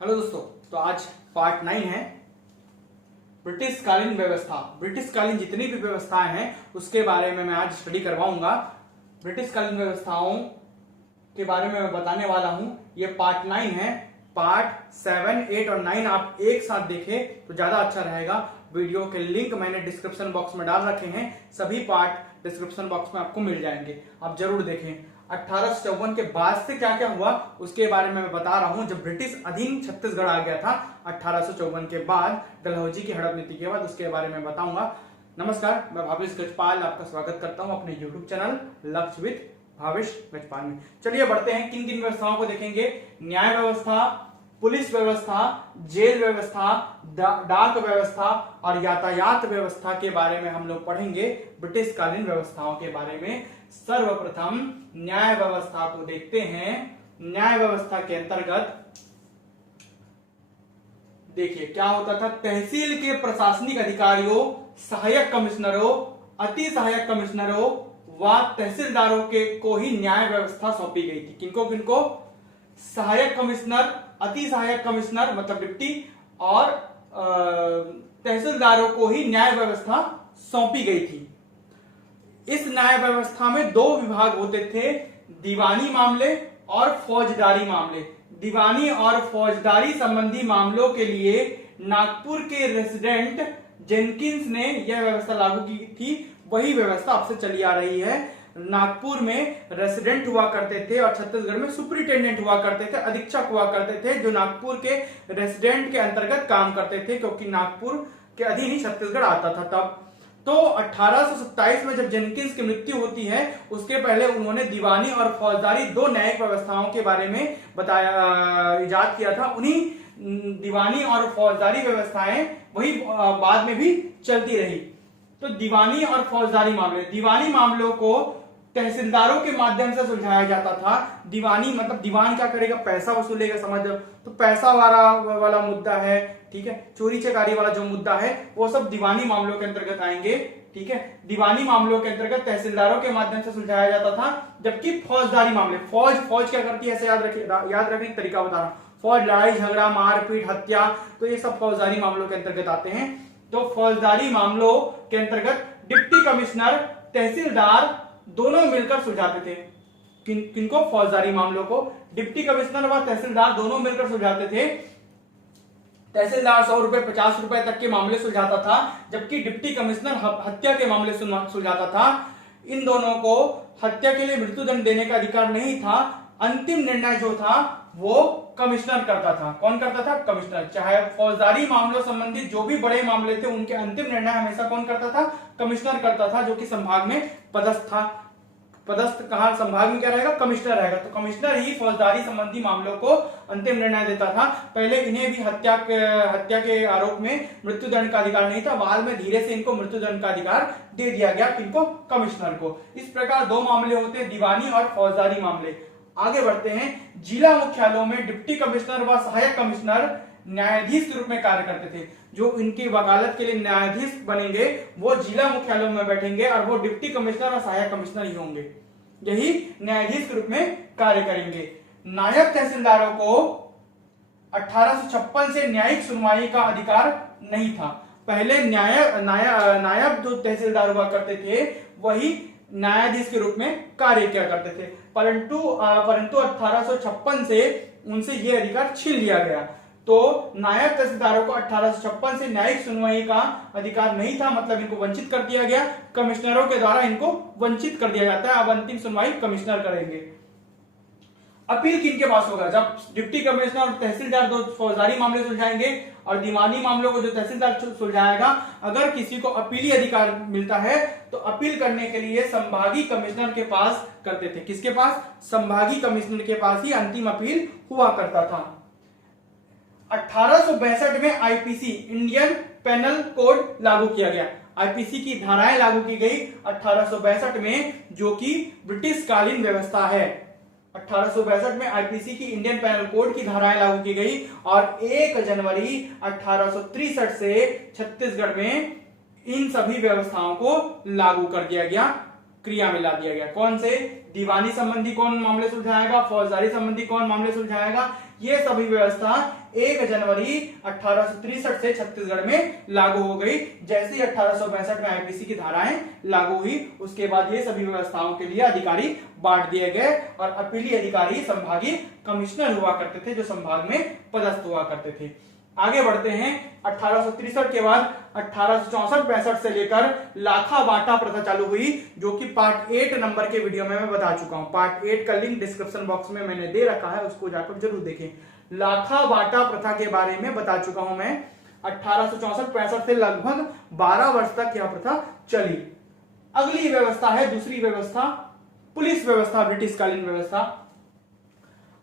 Hello दोस्तों, तो आज पार्ट 9 है ब्रिटिश कालीन व्यवस्था। ब्रिटिश कालीन जितनी भी व्यवस्थाएं हैं उसके बारे में मैं आज स्टडी करवाऊंगा। ब्रिटिश कालीन व्यवस्थाओं के बारे में मैं बताने वाला हूं। ये पार्ट 9 है। पार्ट 7, 8 और 9 आप एक साथ देखें तो ज्यादा अच्छा रहेगा। वीडियो के लिंक मैंने डिस्क्रिप्शन बॉक्स में डाल रखे हैं। सभी पार्ट डिस्क्रिप्शन बॉक्स में आपको मिल जाएंगे, आप जरूर देखें। 1854 के बाद से क्या क्या हुआ उसके बारे में मैं बता रहा हूं। जब ब्रिटिश अधीन छत्तीसगढ़ आ गया था 1854 के बाद, डलहौजी की हड़प नीति के बाद, उसके बारे में बताऊंगा। नमस्कार, मैं भावेश गजपाल आपका स्वागत करता हूं अपने यूट्यूब चैनल लक्ष्य विद भावेश गजपाल में। चलिए बढ़ते हैं, किन किन व्यवस्थाओं को देखेंगे। न्याय व्यवस्था, पुलिस व्यवस्था, जेल व्यवस्था, डाक व्यवस्था और यातायात व्यवस्था के बारे में हम लोग पढ़ेंगे। ब्रिटिश कालीन व्यवस्थाओं के बारे में सर्वप्रथम न्याय व्यवस्था को देखते हैं। न्याय व्यवस्था के अंतर्गत देखिए क्या होता था। तहसील के प्रशासनिक अधिकारियों, सहायक कमिश्नरों, अति सहायक कमिश्नरों व तहसीलदारों के को ही न्याय व्यवस्था सौंपी गई थी। किनको किनको? सहायक कमिश्नर, अति सहायक कमिश्नर मतलब डिप्टी, और तहसीलदारों को ही न्याय व्यवस्था सौंपी गई थी। इस न्याय व्यवस्था में दो विभाग होते थे, दीवानी मामले और फौजदारी मामले। दीवानी और फौजदारी संबंधी मामलों के लिए नागपुर के रेसिडेंट जेनकिंस ने यह व्यवस्था लागू की थी। वही व्यवस्था अब से चली आ रही है। नागपुर में रेसिडेंट हुआ करते थे और छत्तीसगढ़ में सुपरिटेंडेंट हुआ करते थे, अधीक्षक हुआ करते थे, जो नागपुर के रेसिडेंट के अंतर्गत काम करते थे, क्योंकि नागपुर के अधीन ही छत्तीसगढ़ आता था तब। तो 1827 में जब जेनकिंस की मृत्यु होती है, उसके पहले उन्होंने दीवानी और फौजदारी दो न्यायिक व्यवस्थाओं के बारे में बताया, इजाद किया था। उन्हीं दीवानी और फौजदारी व्यवस्थाएं वही बाद में भी चलती रही। तो दीवानी और फौजदारी मामले, दीवानी मामलों को तहसीलदारों के माध्यम से सुलझाया जाता था। दीवानी मतलब दीवान क्या करेगा? पैसा वसूलेगा, समझ लो। तो पैसा वाला मुद्दा है, ठीक है, चोरी चकारी वाला जो मुद्दा है वो सब दीवानी मामलों के अंतर्गत आएंगे, ठीक है। दीवानी मामलों के अंतर्गत तहसीलदारों के माध्यम से सुलझाया जाता था। जबकि फौजदारी मामले, फौज क्या करती है, ऐसे याद रखने का तरीका बता रहा हूं। फौज लड़ाई झगड़ा, मारपीट, हत्या, तो ये सब फौजदारी मामलों के अंतर्गत आते हैं। तो फौजदारी मामलों के अंतर्गत डिप्टी कमिश्नर, तहसीलदार दोनों मिलकर सुलझाते थे। किनको? फौजदारी मामलों को डिप्टी कमिश्नर व तहसीलदार दोनों मिलकर सुलझाते थे। तहसीलदार 100 रुपए 50 रुपए तक के मामले सुलझाता था, जबकि डिप्टी कमिश्नर हत्या के मामले सुलझाता था। इन दोनों को हत्या के लिए मृत्युदंड देने का अधिकार नहीं था। अंतिम निर्णय जो था वो कमिश्नर करता था। कौन करता था? कमिश्नर। चाहे फौजदारी मामलों संबंधित जो भी बड़े मामले थे उनके अंतिम निर्णय हमेशा कौन करता था? कमिश्नर करता था, जो कि संभाग में पदस्थ था। पदस्थ कहा? संभाग में क्या रहेगा? कमिश्नर रहेगा। तो कमिश्नर ही फौजदारी संबंधी मामलों को अंतिम निर्णय देता था। पहले इन्हें भी हत्या के आरोप में मृत्युदंड का अधिकार नहीं था, बाद में धीरे से इनको मृत्युदंड का अधिकार दे दिया गया। किनको? कमिश्नर को। इस प्रकार दो मामले होते हैं, दीवानी और फौजदारी मामले। आगे बढ़ते हैं। जिला मुख्यालयों में डिप्टी कमिश्नर व सहायक कमिश्नर न्यायाधीश के रूप में कार्य करते थे। जो इनकी वकालत के लिए न्यायाधीश बनेंगे वो जिला मुख्यालयों में बैठेंगे और वो डिप्टी कमिश्नर और सहायक कमिश्नर ही होंगे। यही न्यायाधीश के रूप में कार्य करेंगे। नायब तहसीलदारों को 1856 से न्यायिक सुनवाई का अधिकार नहीं था। पहले नायब जो तहसीलदार हुआ करते थे वही न्यायाधीश के रूप में कार्य किया करते थे, परंतु 1856 से उनसे यह अधिकार छीन लिया गया। तो नायब तहसीलदारों को 1856 से न्यायिक सुनवाई का अधिकार नहीं था, मतलब इनको वंचित कर दिया गया। कमिश्नरों के द्वारा इनको वंचित कर दिया जाता है। अब अंतिम सुनवाई कमिश्नर करेंगे। अपील किनके पास होगा? जब डिप्टी कमिश्नर और तहसीलदार दो फौजदारी मामले सुलझाएंगे और दीवानी मामलों को जो तहसीलदार सुलझाएगा, अगर किसी को अपीली अधिकार मिलता है तो अपील करने के लिए संभागी कमिश्नर के पास करते थे। किसके पास? संभागी कमिश्नर के पास ही अंतिम अपील हुआ करता था। 1862 में आईपीसी इंडियन पेनल कोड लागू किया गया। आईपीसी की धाराएं लागू की गई 1862 में, जो कि ब्रिटिश कालीन व्यवस्था है। 1862 में आईपीसी की इंडियन पेनल कोड की धाराएं लागू की गई और 1 जनवरी 1863 से छत्तीसगढ़ में इन सभी व्यवस्थाओं को लागू कर दिया गया। क्रिया में ला दिया गया। कौन से? दीवानी संबंधी कौन मामले सुलझाएगा, फौजदारी संबंधी कौन मामले सुलझाएगा, ये सभी व्यवस्था 1 जनवरी 1863 से छत्तीसगढ़ में लागू हो गई। जैसे ही 1862 में आईपीसी की धाराएं लागू हुई, उसके बाद ये सभी व्यवस्थाओं के लिए अधिकारी बांट दिए गए और अपीली अधिकारी संभागीय कमिश्नर हुआ करते थे, जो संभाग में पदस्थ हुआ करते थे। आगे बढ़ते हैं। 1863 के बाद 1864-65 से लेकर लाखा बाटा प्रथा चालू हुई, जो कि पार्ट 8 नंबर के वीडियो में मैं बता चुका हूं। पार्ट 8 का लिंक डिस्क्रिप्शन बॉक्स में मैंने दे रखा है, उसको जाकर जरूर देखें। लाखा बाटा प्रथा के बारे में बता चुका हूं मैं। 1864-65 से लगभग 12 वर्ष तक यह प्रथा चली। अगली व्यवस्था है, दूसरी व्यवस्था, पुलिस व्यवस्था, ब्रिटिशकालीन व्यवस्था।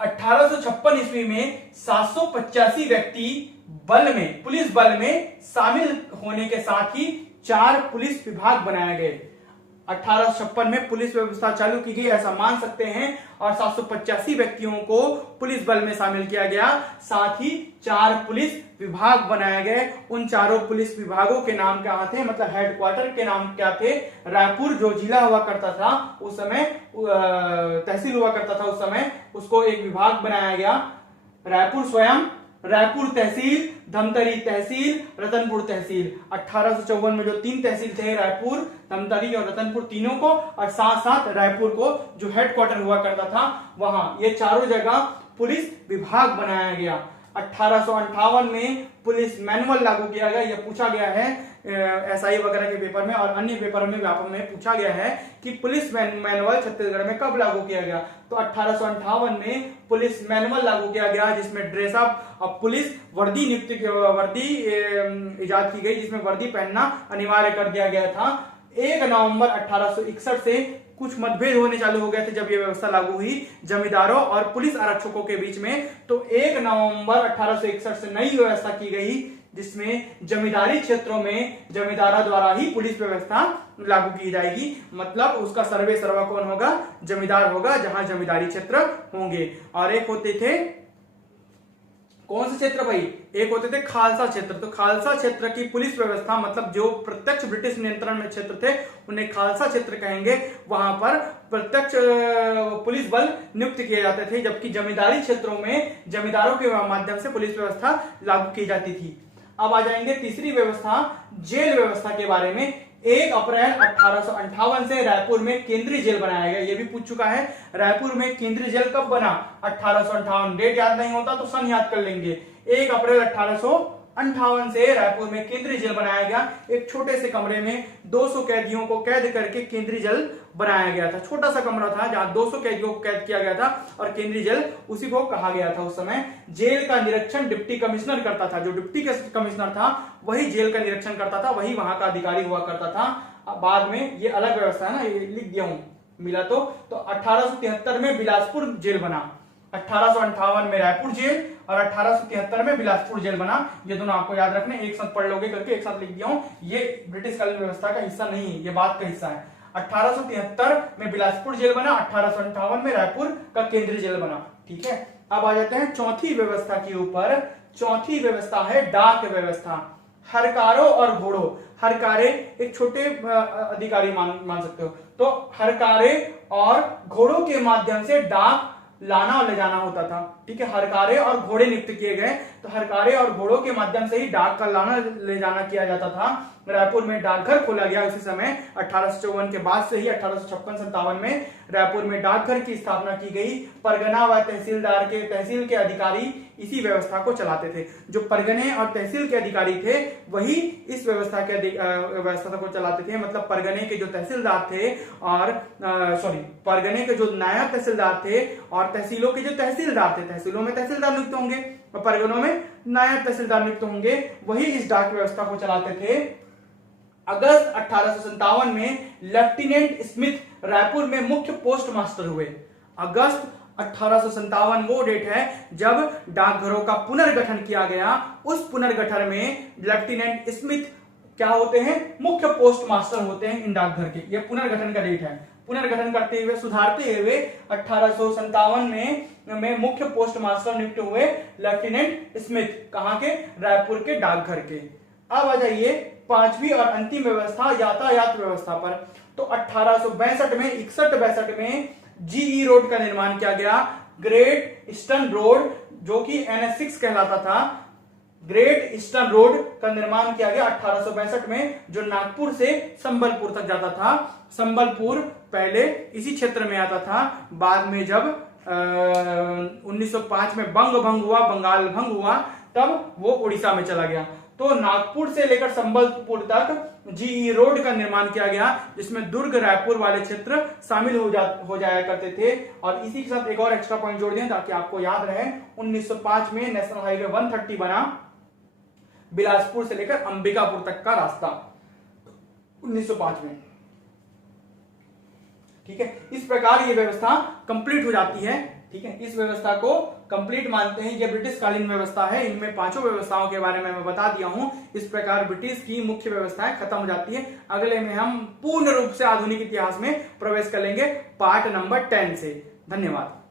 1856 ईस्वी में 785 व्यक्ति बल में, पुलिस बल में शामिल होने के साथ ही 4 पुलिस विभाग बनाए गए। 1856 में पुलिस व्यवस्था चालू की गई, ऐसा मान सकते हैं, और 785 व्यक्तियों को पुलिस बल में शामिल किया गया। साथ ही 4 पुलिस विभाग बनाए गए। उन चारों पुलिस विभागों के नाम क्या थे, मतलब हेडक्वार्टर के नाम क्या थे? रायपुर, जो जिला हुआ करता था उस समय, तहसील हुआ करता था उस समय, उसको एक विभाग बनाया गया। रायपुर स्वयं, रायपुर तहसील, धमतरी तहसील, रतनपुर तहसील। 1854 में जो 3 तहसील थे, रायपुर, धमतरी और रतनपुर, तीनों को, और साथ साथ रायपुर को जो हेडक्वार्टर हुआ करता था वहां, ये चारों जगह पुलिस विभाग बनाया गया। 1858 में पुलिस मैनुअल लागू किया गया। यह पूछा गया है एसआई वगैरह के पेपर में और अन्य पेपर में, व्यापक में पूछा गया है कि पुलिस मैनुअल छत्तीसगढ़ में कब लागू किया गया। तो 1858 में पुलिस मैनुअल लागू किया गया, जिसमें ड्रेसअप ऑफ पुलिस वर्दी इजाद की गई, जिसमें वर्दी पहनना अनिवार्य कर दिया गया था। 1 नवंबर 1861 से कुछ मतभेद होने चालू हो गए थे जब यह व्यवस्था लागू हुई जमींदारों और पुलिस आरक्षकों के बीच में। तो 1 नवंबर 1861 से नई व्यवस्था की गई, जिसमें जमींदारी क्षेत्रों में जमींदारों द्वारा ही पुलिस व्यवस्था लागू की जाएगी। मतलब उसका सर्वे सर्वा कौन होगा? जमींदार होगा, जहां जमींदारी क्षेत्र होंगे। और एक होते थे, कौन से क्षेत्र भाई? एक होते थे खालसा क्षेत्र। तो खालसा क्षेत्र की पुलिस व्यवस्था, मतलब जो प्रत्यक्ष ब्रिटिश नियंत्रण में क्षेत्र थे, उन्हें खालसा क्षेत्र कहेंगे। वहां पर प्रत्यक्ष पुलिस बल नियुक्त किए जाते थे, जबकि जमींदारी क्षेत्रों में जमींदारों के माध्यम से पुलिस व्यवस्था लागू की जाती थी। अब आ जाएंगे तीसरी व्यवस्था, जेल व्यवस्था के बारे में। 1 अप्रैल 1858 से रायपुर में केंद्रीय जेल बनाया गया। यह भी पूछ चुका है, रायपुर में केंद्रीय जेल कब बना? 1858। डेट याद नहीं होता तो सन याद कर लेंगे। 1 अप्रैल 1858 से रायपुर में केंद्रीय जेल बनाया गया। एक छोटे से कमरे में 200 कैदियों को कैद करके केंद्रीय जेल बनाया गया था। छोटा सा कमरा था जहां 200 कैदियों को कैद किया गया था, और केंद्रीय जेल उसी को कहा गया था उस समय। जेल का निरीक्षण डिप्टी कमिश्नर करता था। जो डिप्टी कमिश्नर था वही जेल का निरीक्षण करता था, वही वहां का अधिकारी हुआ करता था। बाद में ये अलग व्यवस्था है ना, ये लिख दिया हूं, मिला तो 1873 में बिलासपुर जेल बना, 1858 में रायपुर जेल और 1873 में बिलासपुर जेल बना। ये दोनों आपको याद रखने, एक साथ पढ़ लोगे करके एक साथ लिख दिया हूं। ये ब्रिटिश कालीन व्यवस्था का हिस्सा नहीं है, ये बात का हिस्सा है। 1873 में बिलासपुर जेल बना, 1858 में रायपुर का केंद्रीय जेल बना। ठीक है, अब आ जाते हैं चौथी व्यवस्था के ऊपर। चौथी व्यवस्था है डाक व्यवस्था। हरकारों और घोड़ों, हरकारे एक छोटे अधिकारी मान सकते हो, तो हरकारे और घोड़ों के माध्यम से डाक लाना और ले जाना होता था। ठीक है, हरकारे और घोड़े नियुक्त किए गए, तो हरकारे और घोड़ों के माध्यम से ही डाक का लाना ले जाना किया जाता था। रायपुर में डाकघर खोला गया उसी समय, 1854 के बाद से ही 1856-57 में रायपुर में डाकघर की स्थापना की गई। परगना व तहसील के अधिकारी इसी व्यवस्था को चलाते थे। जो परगने और तहसील के अधिकारी थे वही इस व्यवस्था को चलाते थे। मतलब परगने के जो तहसीलदार थे और परगने के जो नायब तहसीलदार थे और तहसीलों के जो तहसीलदार थे, तहसीलों में तहसीलदार नियुक्त होंगे और परगनों में नायब तहसीलदार नियुक्त होंगे, वही इस डाक व्यवस्था को चलाते थे। अगस्त 1857 में लेफ्टिनेंट स्मिथ रायपुर में मुख्य पोस्ट मास्टर हुए। अगस्त 1857 वो डेट है जब डाकघरों का पुनर्गठन किया गया। उस पुनर्गठन में लेफ्टिनेंट स्मिथ क्या होते हैं? मुख्य पोस्ट मास्टर होते हैं इन डाकघर के। ये पुनर्गठन का डेट है। पुनर्गठन करते हुए, सुधारते हुए 1857 में मुख्य पोस्ट मास्टर नियुक्त हुए लेफ्टिनेंट स्मिथ। कहां के? रायपुर के डाकघर के। अब आ जाइए पांचवी और अंतिम व्यवस्था, यातायात व्यवस्था पर। तो 1862 में 61-62 में जीई रोड का निर्माण किया गया, ग्रेट ईस्टर्न रोड जो कि NH6 कहलाता था, ग्रेट ईस्टर्न रोड का निर्माण किया गया 1862 में, जो नागपुर से संबलपुर तक जाता था। संबलपुर पहले इसी क्षेत्र में आता था, बाद में जब 1905 में बंग हुआ, बंगाल भंग हुआ, तब वो उड़ीसा में चला गया। तो नागपुर से लेकर संबलपुर तक जीई रोड का निर्माण किया गया, जिसमें दुर्ग रायपुर वाले क्षेत्र शामिल हो जाया करते थे। और इसी के साथ एक और एक्स्ट्रा पॉइंट जोड़ दें ताकि आपको याद रहे, 1905 में नेशनल हाईवे 130 बना, बिलासपुर से लेकर अंबिकापुर तक का रास्ता 1905 में। ठीक है, इस प्रकार ये व्यवस्था कंप्लीट हो जाती है। ठीक है, इस व्यवस्था को कंप्लीट मानते हैं। ये ब्रिटिश कालीन व्यवस्था है। इनमें पांचों व्यवस्थाओं के बारे में मैं बता दिया हूं। इस प्रकार ब्रिटिश की मुख्य व्यवस्थाएं खत्म हो जाती है। अगले में हम पूर्ण रूप से आधुनिक इतिहास में प्रवेश करेंगे पार्ट नंबर 10 से। धन्यवाद।